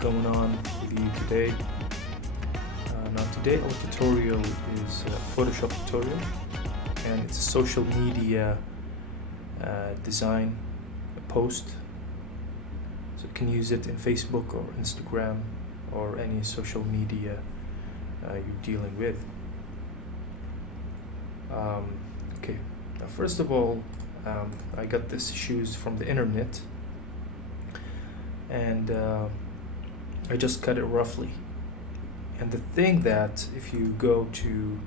going on with you today? Now today our tutorial is a Photoshop tutorial, and it's a social media design post. So you can use it in Facebook or Instagram or any social media you're dealing with. Okay, now first of all, I got these shoes from the internet, and I just cut it roughly. And the thing that if you go to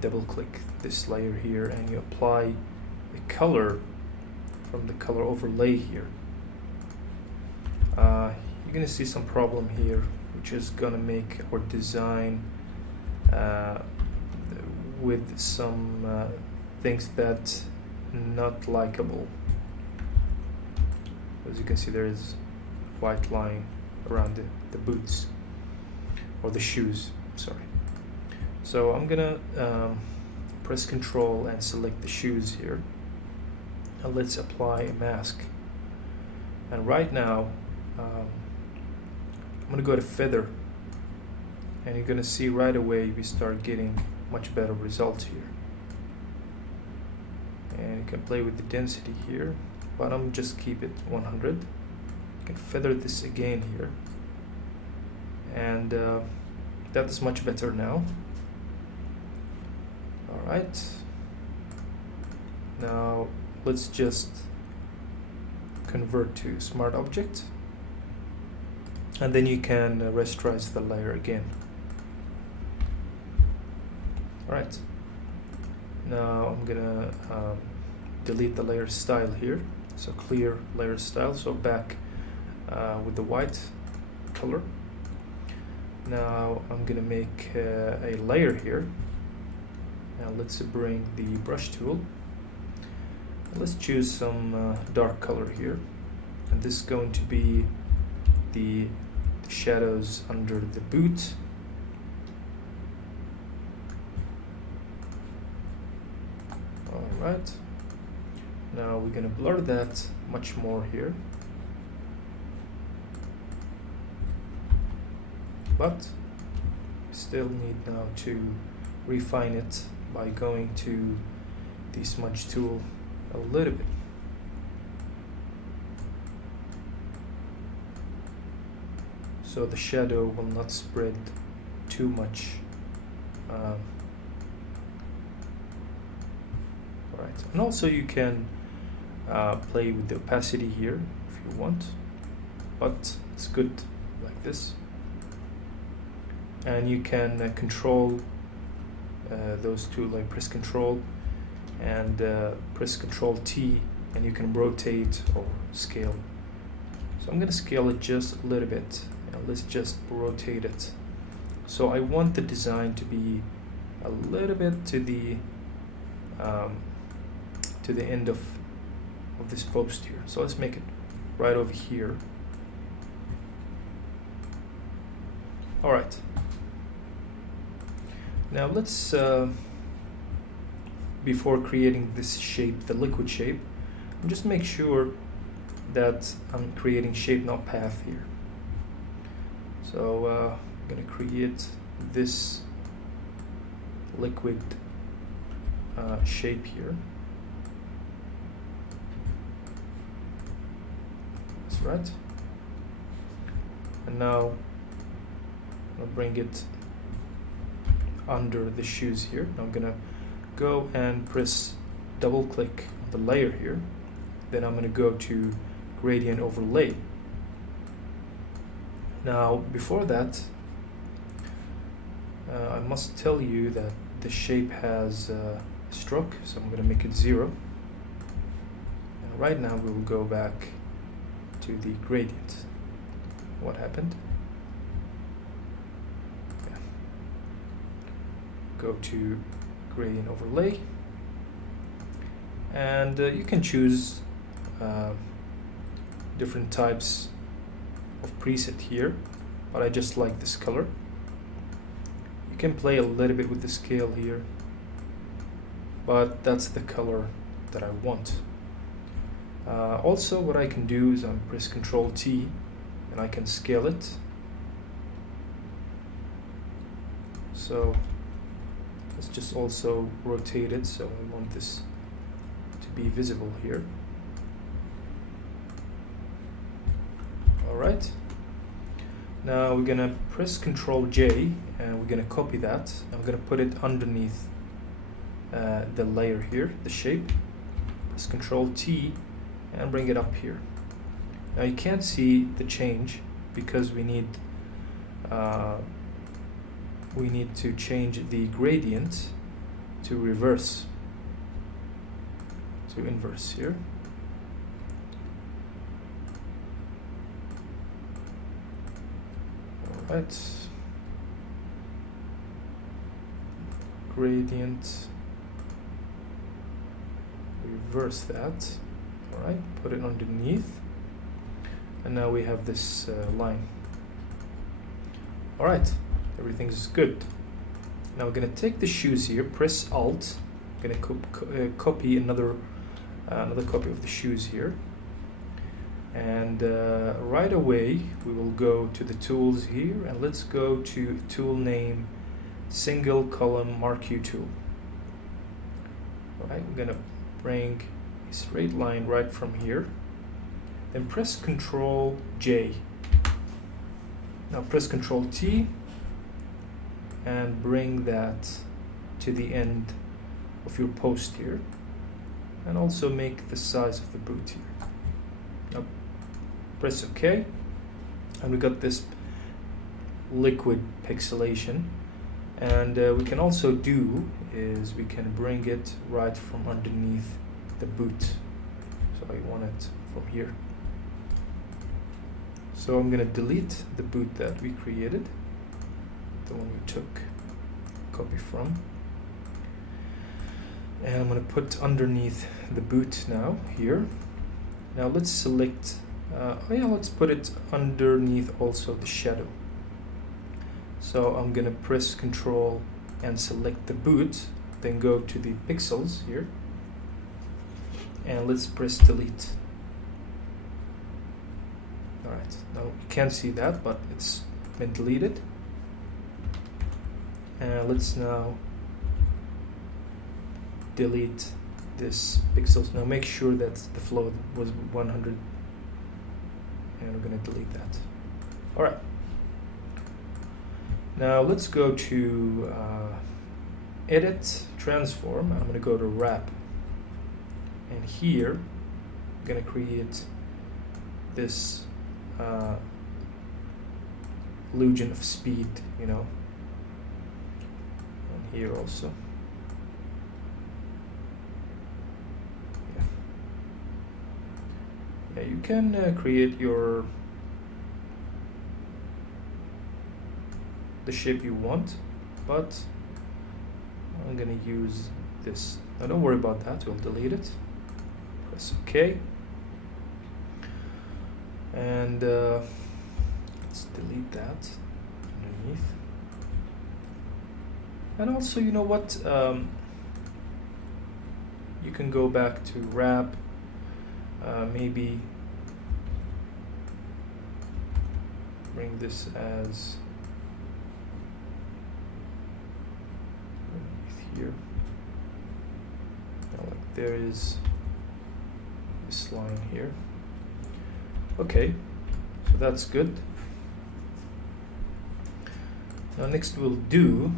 double click this layer here and you apply a color from the color overlay here, you're gonna see some problem here, which is gonna make our design with some things that not likable. As you can see, there is white line around the boots or the shoes, sorry. So I'm gonna press Control and select the shoes here, and let's apply a mask. And right now I'm gonna go to feather, and you're gonna see right away we start getting much better results here. And you can play with the density here, but I'm just keep it 100. You can feather this again here, and that is much better now. Alright, now let's just convert to smart object, and then you can rasterize the layer again. Alright, now I'm gonna delete the layer style here, so clear layer style, so back with the white color. Now I'm gonna make a layer here. Now let's bring the brush tool. Let's choose some dark color here, and this is going to be the shadows under the boot. Alright, now we're gonna blur that much more here, but we still need now to refine it by going to the smudge tool a little bit. So the shadow will not spread too much. Alright, and also you can play with the opacity here if you want, but it's good like this. And you can control those two, like press Control and press Control T, and you can rotate or scale. So I'm gonna scale it just a little bit, and let's just rotate it. So I want the design to be a little bit to the end of this post here. So let's make it right over here. All right. Now let's, before creating this shape, the liquid shape, just make sure that I'm creating shape, not path here. So I'm gonna create this liquid shape here. That's right. And now I'll bring it under the shoes here. Now I'm gonna go and press double click the layer here, then I'm gonna go to gradient overlay. Now before that, I must tell you that the shape has a stroke, so I'm gonna make it 0. And right now we will go back to the gradient. What happened? Go to gradient overlay, and you can choose different types of preset here, but I just like this color. You can play a little bit with the scale here, but that's the color that I want. Also what I can do is press Ctrl T and I can scale it. So let's just also rotate it, so I want this to be visible here. Alright, now we're gonna press Ctrl J and we're gonna copy that. I'm gonna put it underneath the layer here, the shape. Press Ctrl T and bring it up here. Now you can't see the change because we need to change the gradient to reverse, to inverse here. Alright, gradient, reverse that. Alright, put it underneath, and now we have this line. Alright, everything's good. Now we're going to take the shoes here, press Alt, I'm going to copy another copy of the shoes here, and right away we will go to the tools here, and let's go to tool name single column marquee tool. Alright, we're going to bring a straight line right from here, then press Ctrl J. Now press Ctrl T and bring that to the end of your post here, and also make the size of the boot here. Now press OK, and we got this liquid pixelation. And we can also do is we can bring it right from underneath the boot. So I want it from here. So I'm going to delete the boot that we created, the one we took copy from, and I'm going to put underneath the boot now here. Now let's select, let's put it underneath also the shadow. So I'm going to press Ctrl and select the boot, then go to the pixels here, and let's press delete. Alright, now you can't see that, but it's been deleted. And let's now delete this pixels. Now make sure that the float was 100, and we're going to delete that. Alright. Now let's go to Edit, Transform. I'm going to go to Wrap. And here, I'm going to create this illusion of speed, you know. And here also. Yeah, you can create the shape you want, but I'm gonna use this. Now don't worry about that, we'll delete it. Press OK, and let's delete that underneath. And also, you know what, you can go back to wrap, maybe bring this as here. Now, like there is this line here. Okay, so that's good. Now next we'll do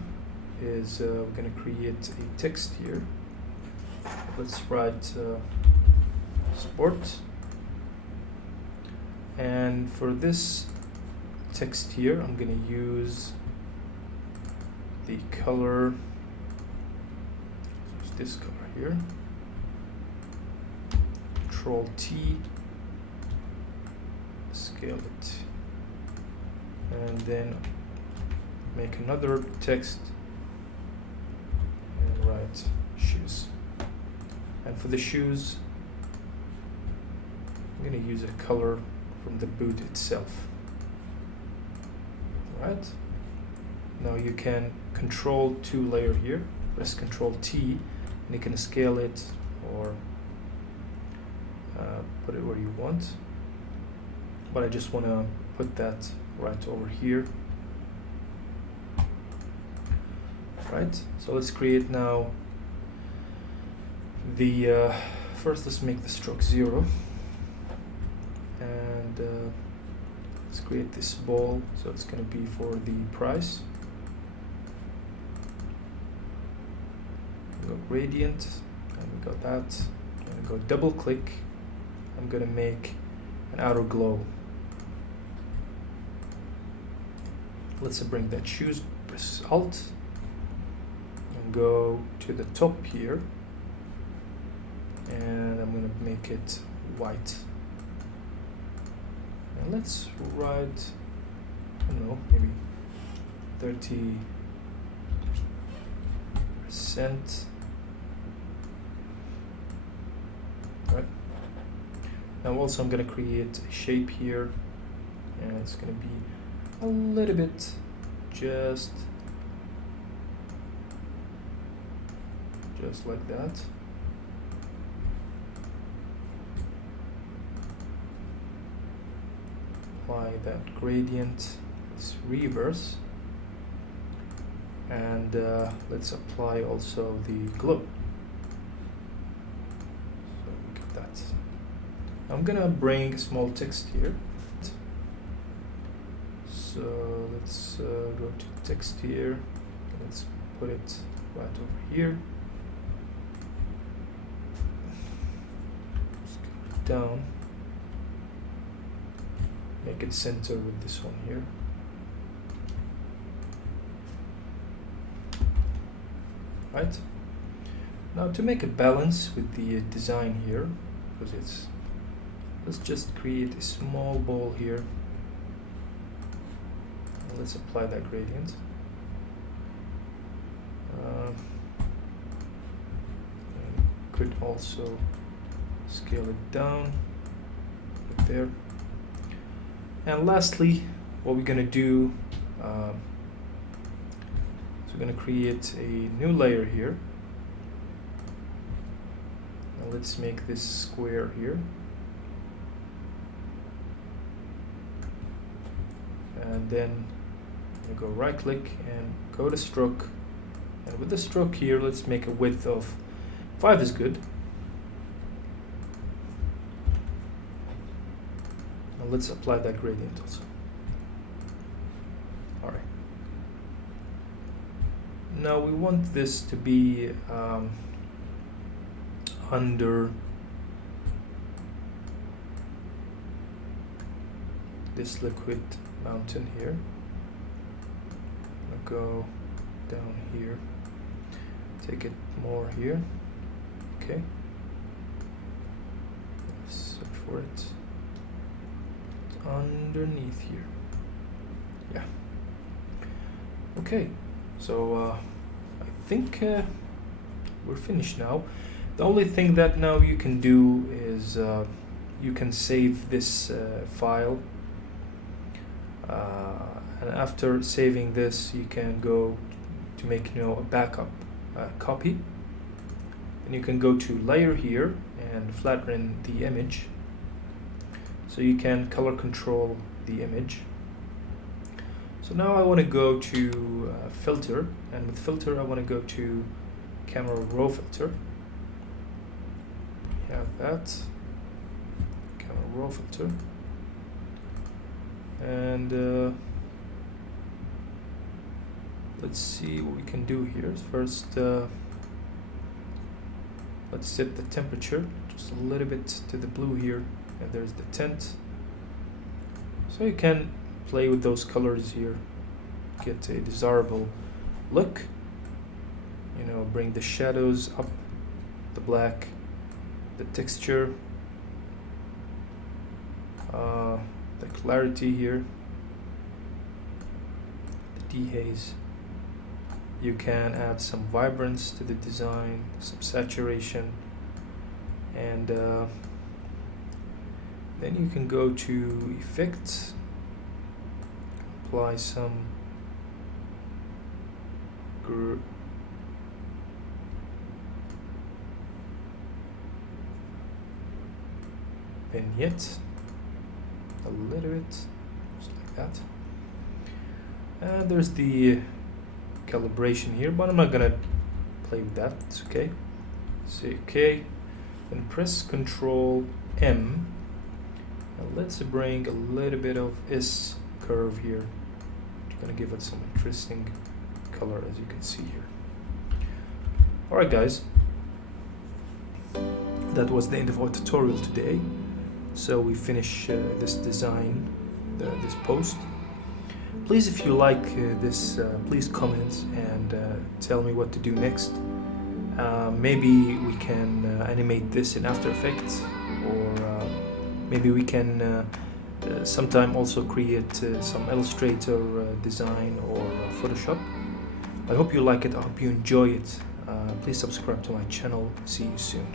is we're going to create a text here. Let's write sport, and for this text here I'm going to use the color, this color here, Control T, scale it, and then make another text and write shoes. And for the shoes, I'm going to use a color from the boot itself. Right? Now you can control to layer here, press Control T, and you can scale it or put it where you want. But I just want to put that right over here. Right, so let's create now the first let's make the stroke 0, and let's create this ball, so it's going to be for the price. We go gradient, and we got that, and we go double click. I'm going to make an outer glow. Let's bring that choose, press Alt, and go to the top here, and I'm going to make it white. And let's write, I don't know, maybe 30%. Right. Now also I'm going to create a shape here, and it's going to be a little bit just like that. Apply that gradient, let's reverse, and let's apply also the glow. So look at that. I'm gonna bring small text here. So let's go to text here. Let's put it right over here. Scale it down. Make it center with this one here. Right. Now to make a balance with the design here, because let's just create a small ball here. And let's apply that gradient. Could also scale it down right there. And lastly, what we're going to do, so we're going to create a new layer here. Now let's make this square here. And then we go right click and go to stroke. And with the stroke here, let's make a width of 5 is good. Let's apply that gradient also. All right. Now we want this to be under this liquid mountain here. I'll go down here, take it more here. Okay. Let's search for it. Underneath here. Yeah. Okay, so I think we're finished now. The only thing that now you can do is you can save this file, and after saving this you can go to make a backup copy, and you can go to layer here and flatten the image. So you can color control the image. So now I want to go to filter, and with filter I want to go to camera raw filter. We have that, camera raw filter, and let's see what we can do here. First, let's set the temperature just a little bit to the blue here. And there's the tint. So you can play with those colors here, get a desirable look. Bring the shadows up, the black, the texture, the clarity here, the dehaze. You can add some vibrance to the design, some saturation, and then you can go to effects, apply some vignette, a little bit, just that. And there's the calibration here, but I'm not gonna play with that. It's okay. Say okay, and press Control M. And let's bring a little bit of S curve here. It's gonna give it some interesting color, as you can see here. Alright guys, that was the end of our tutorial today. So we finish this design, this post. Please, if you like this, please comment and tell me what to do next. Maybe we can animate this in After Effects, or maybe we can sometime also create some Illustrator design or Photoshop. I hope you like it. I hope you enjoy it. Please subscribe to my channel. See you soon.